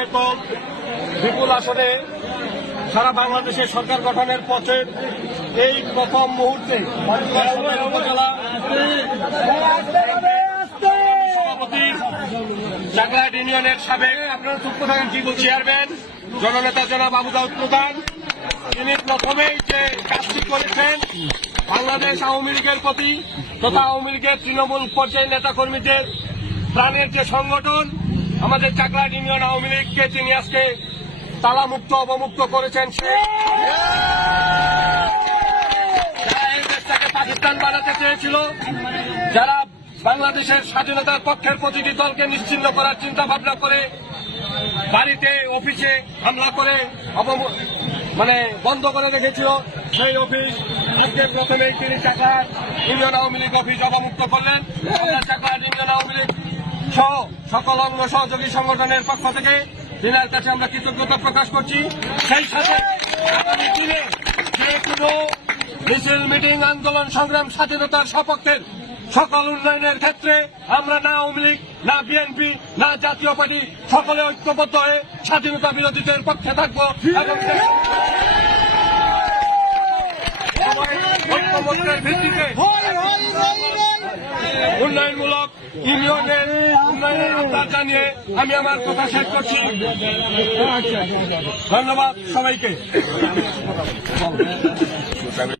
সংখ্যায়িত বিপুল আসনে সারা বাংলাদেশের সরকার গঠনের পথে এই প্রথম মুহূর্তে উপজেলা সভাপতি চাকলাহাট ইউনিয়নের সাবেক আপনারা চুপ থাকেন কি চেয়ারম্যান জননেতা জনাব আবু দাউদ প্রধান, তিনি প্রথমেই যে কাজটি করেছেন বাংলাদেশ আওয়ামী লীগের প্রতি তথা আওয়ামী লীগের তৃণমূল পর্যায়ের নেতা কর্মীদের প্রাণের যে সংগঠন আমাদের চাকলাহাট ইউনিয়ন আওয়ামী লীগকে তিনি আজকে তালামুক্ত অবমুক্ত করেছেন। যারা এই দেশটাকে পাকিস্তান বানাতে চেয়েছিল, যারা বাংলাদেশের স্বাধীনতার পক্ষের প্রতিটি দলকে নিশ্চিহ্ন করার চিন্তা ভাবনা করে বাড়িতে অফিসে হামলা করে বন্ধ করে রেখেছিল, সেই অফিস আজকে প্রথমেই তিনি চাকলাহাট ইউনিয়ন আওয়ামী লীগ অফিস অবমুক্ত করলেন। চাকলাহাট ইউনিয়ন আওয়ামী লীগ সহ সকল অঙ্গ সহযোগী সংগঠনের পক্ষ থেকে তিনার কাছে আমরা কৃতজ্ঞতা প্রকাশ করছি। সেই সাথে আগামী দিনে যে কোনো মিছিল মিটিং আন্দোলন সংগ্রাম স্বাধীনতার সপক্ষের সকল উন্নয়নের ক্ষেত্রে আমরা না আওয়ামী লীগ না বিএনপি না জাতীয় পার্টি সকলে ঐক্যবদ্ধ হয়ে স্বাধীনতা বিরোধীদের পক্ষে থাকবো এবং ঐক্যবদ্ধের ভিত্তিতে উন্নয়নমূলক ইউনিয়নের উন্নয়নের আহ্বান জানিয়ে আমি আমার কথা শেষ করছি। ধন্যবাদ সবাইকে।